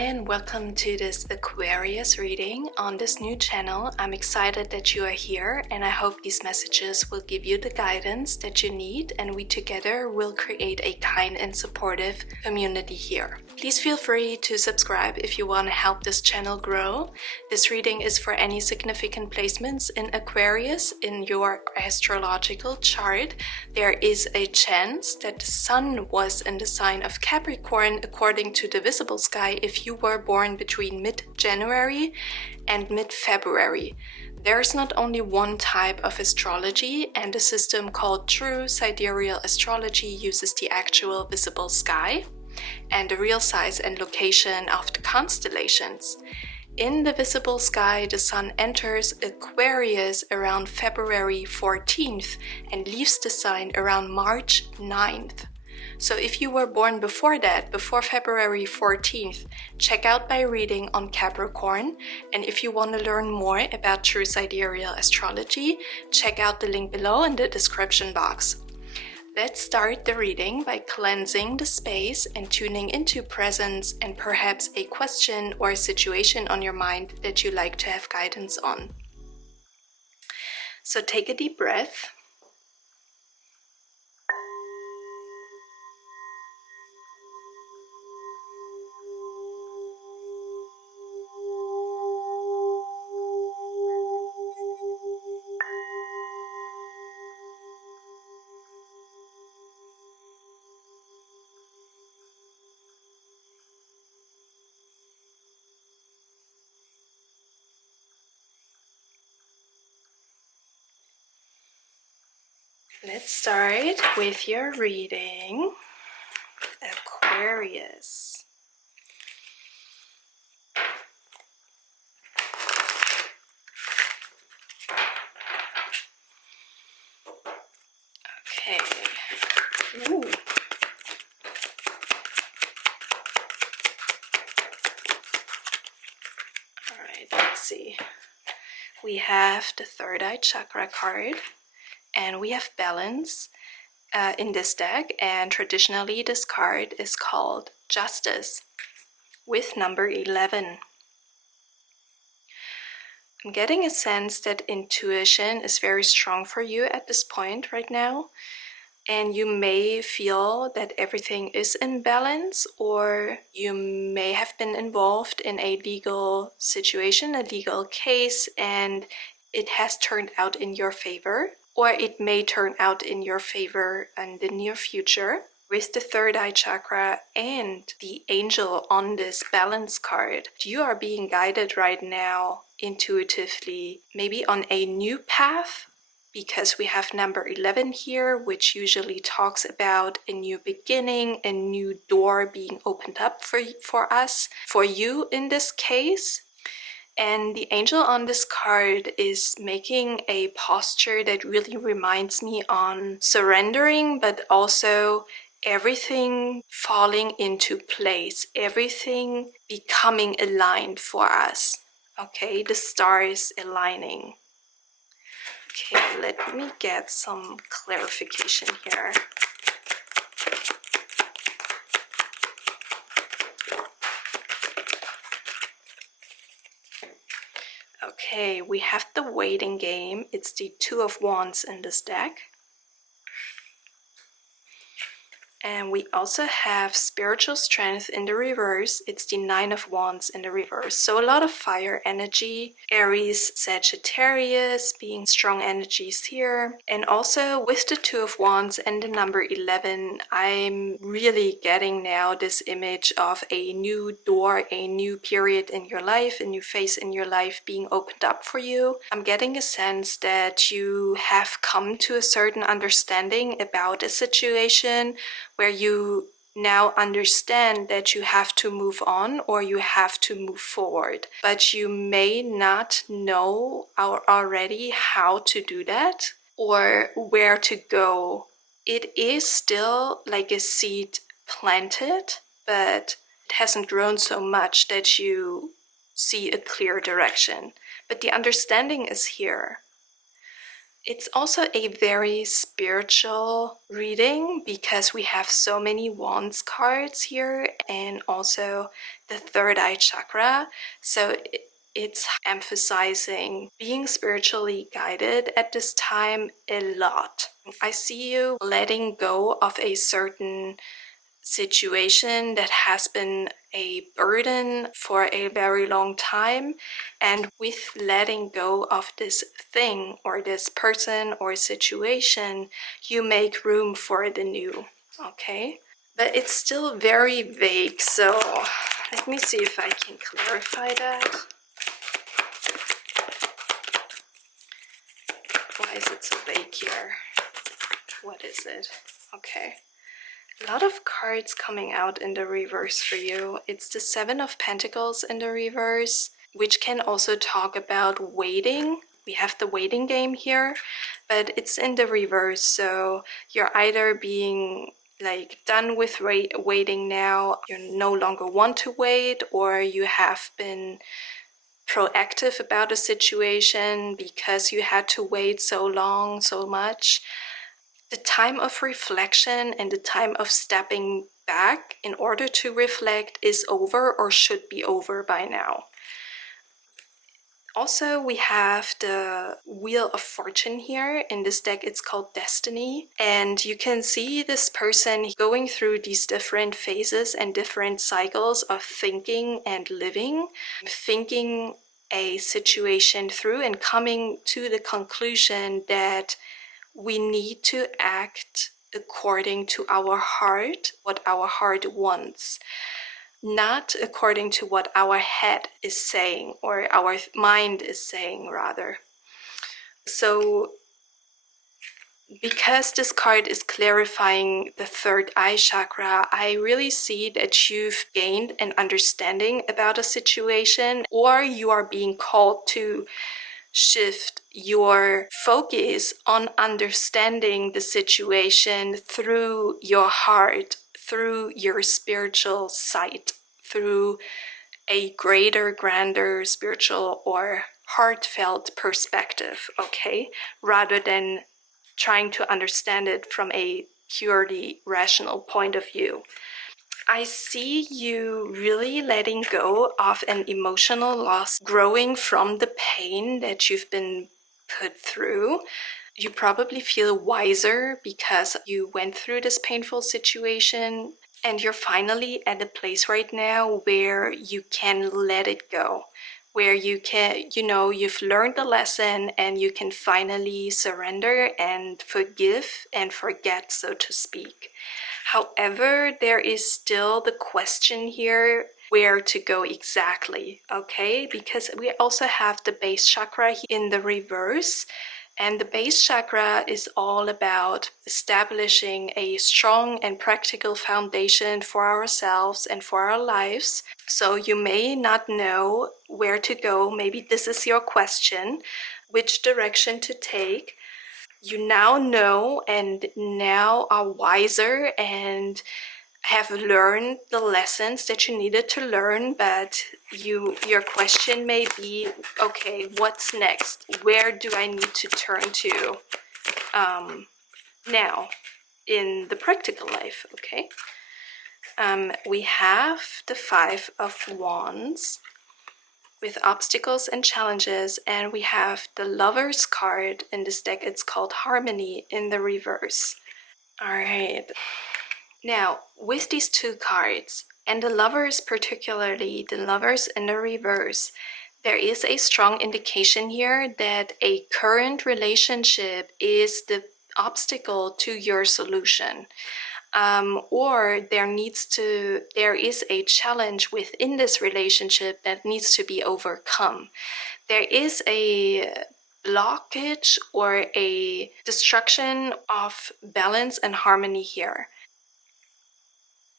and welcome to this Aquarius reading on this new channel. I'm excited that you are here and I hope these messages will give you the guidance that you need and we together will create a kind and supportive community here. Please feel free to subscribe if you want to help this channel grow. This reading is for any significant placements in Aquarius in your astrological chart. There is a chance that the sun was in the sign of Capricorn according to the visible sky if you were born between mid-January and mid-February. There's not only one type of astrology, and a system called true sidereal astrology uses the actual visible sky and the real size and location of the constellations. In the visible sky, the sun enters Aquarius around February 14th and leaves the sign around March 9th. So if you were born before that, before February 14th, check out my reading on Capricorn. And if you want to learn more about true sidereal astrology, check out the link below in the description box. Let's start the reading by cleansing the space and tuning into presence and perhaps a question or a situation on your mind that you like to have guidance on. So take a deep breath. Let's start with your reading, Aquarius. Okay. Ooh. All right, let's see. We have the third eye chakra card. And we have balance in this deck, and traditionally this card is called Justice with number 11. I'm getting a sense that intuition is very strong for you at this point right now, and you may feel that everything is in balance, or you may have been involved in a legal situation, a legal case, and it has turned out in your favor. Or it may turn out in your favor in the near future. With the third eye chakra and the angel on this balance card, you are being guided right now intuitively, maybe on a new path, because we have number 11 here, which usually talks about a new beginning, a new door being opened up for us, for you in this case. And the angel on this card is making a posture that really reminds me on surrendering, but also everything falling into place, everything becoming aligned for us. Okay, the stars aligning. Okay, let me get some clarification here. Okay, we have the waiting game. It's the Two of Wands in this deck. And we also have spiritual strength in the reverse. It's the Nine of Wands in the reverse. So a lot of fire energy, Aries, Sagittarius being strong energies here. And also with the Two of Wands and the number 11, I'm really getting now this image of a new door, a new period in your life, a new phase in your life being opened up for you. I'm getting a sense that you have come to a certain understanding about a situation where you now understand that you have to move on or you have to move forward, but you may not know already how to do that or where to go. It is still like a seed planted, but it hasn't grown so much that you see a clear direction. But the understanding is here. It's also a very spiritual reading because we have so many wands cards here and also the third eye chakra. So it's emphasizing being spiritually guided at this time a lot. I see you letting go of a certain situation that has been a burden for a very long time, and with letting go of this thing or this person or situation, you make room for the new. Okay, but it's still very vague, so let me see if I can clarify that. Why is it so vague here? What is it? Okay. A lot of cards coming out in the reverse for you. It's the Seven of Pentacles in the reverse, which can also talk about waiting. We have the waiting game here, but it's in the reverse. So you're either being like done with waiting now, you no longer want to wait, or you have been proactive about a situation because you had to wait so long, so much. The time of reflection and the time of stepping back in order to reflect is over or should be over by now. Also, we have the Wheel of Fortune here. In this deck, it's called Destiny. And you can see this person going through these different phases and different cycles of thinking and living, thinking a situation through and coming to the conclusion that we need to act according to our heart, what our heart wants, not according to what our head is saying or our mind is saying, rather. So, because this card is clarifying the third eye chakra, I really see that you've gained an understanding about a situation, or you are being called to shift your focus on understanding the situation through your heart, through your spiritual sight, through a greater, grander spiritual or heartfelt perspective, okay? Rather than trying to understand it from a purely rational point of view. I see you really letting go of an emotional loss, growing from the pain that you've been put through. You probably feel wiser because you went through this painful situation, and you're finally at a place right now where you can let it go, where you can, you've learned the lesson and you can finally surrender and forgive and forget, so to speak. However, there is still the question here where to go exactly, okay? Because we also have the base chakra in the reverse, and the base chakra is all about establishing a strong and practical foundation for ourselves and for our lives. So you may not know where to go. Maybe this is your question, which direction to take. You now know and now are wiser and have learned the lessons that you needed to learn, but your question may be, okay, what's next? Where do I need to turn to now in the practical life, okay? We have the Five of Wands with obstacles and challenges, and we have the Lover's card in this deck. It's called Harmony in the reverse. All right. Now, with these two cards, and the Lovers particularly, the Lovers in the reverse, there is a strong indication here that a current relationship is the obstacle to your solution. Or there is a challenge within this relationship that needs to be overcome. There is a blockage or a destruction of balance and harmony here.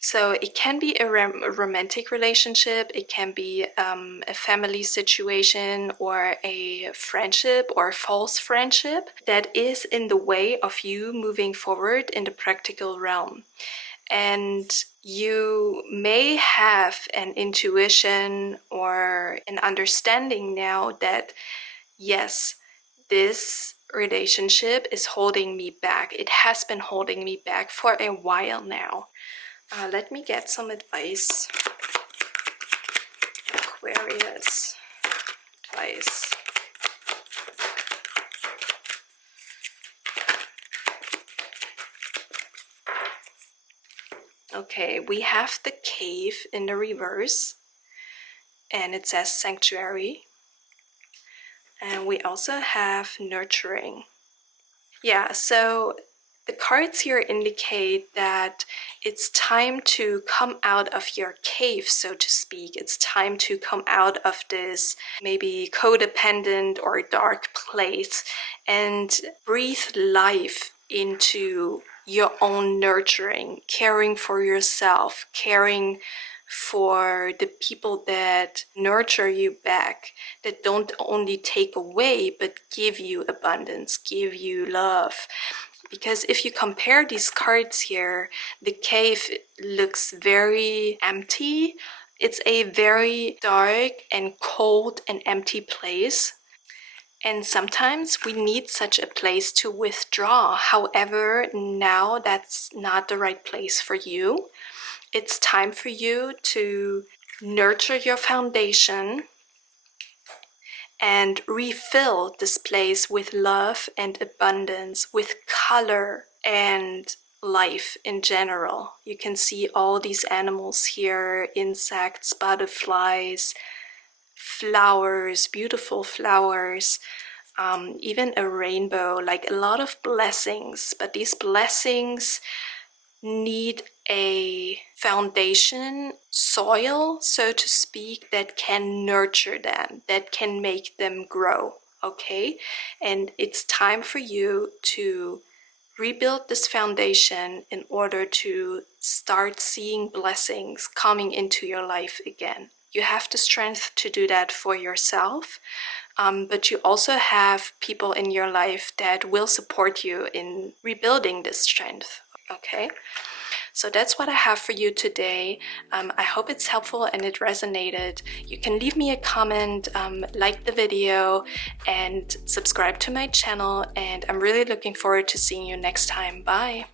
So it can be a romantic relationship, it can be a family situation or a friendship or false friendship that is in the way of you moving forward in the practical realm. And you may have an intuition or an understanding now that, yes, this relationship is holding me back. It has been holding me back for a while now. Let me get some advice. Aquarius, advice. Okay, we have the cave in the reverse, and it says sanctuary. And we also have nurturing. Yeah, so the cards here indicate that it's time to come out of your cave, so to speak. It's time to come out of this maybe codependent or dark place and breathe life into your own nurturing, caring for yourself, caring for the people that nurture you back, that don't only take away but give you abundance, give you love. Because if you compare these cards here, the cave looks very empty. It's a very dark and cold and empty place. And sometimes we need such a place to withdraw. However, now that's not the right place for you. It's time for you to nurture your foundation and refill this place with love and abundance, with color and life in general. You can see all these animals here, insects, butterflies, flowers, beautiful flowers, even a rainbow, like a lot of blessings. But these blessings need a foundation, soil, so to speak, that can nurture them, that can make them grow, okay? And it's time for you to rebuild this foundation in order to start seeing blessings coming into your life again. You have the strength to do that for yourself, but you also have people in your life that will support you in rebuilding this strength. Okay, so that's what I have for you today. I hope it's helpful and it resonated. You can leave me a comment, like the video, and subscribe to my channel. And I'm really looking forward to seeing you next time. Bye.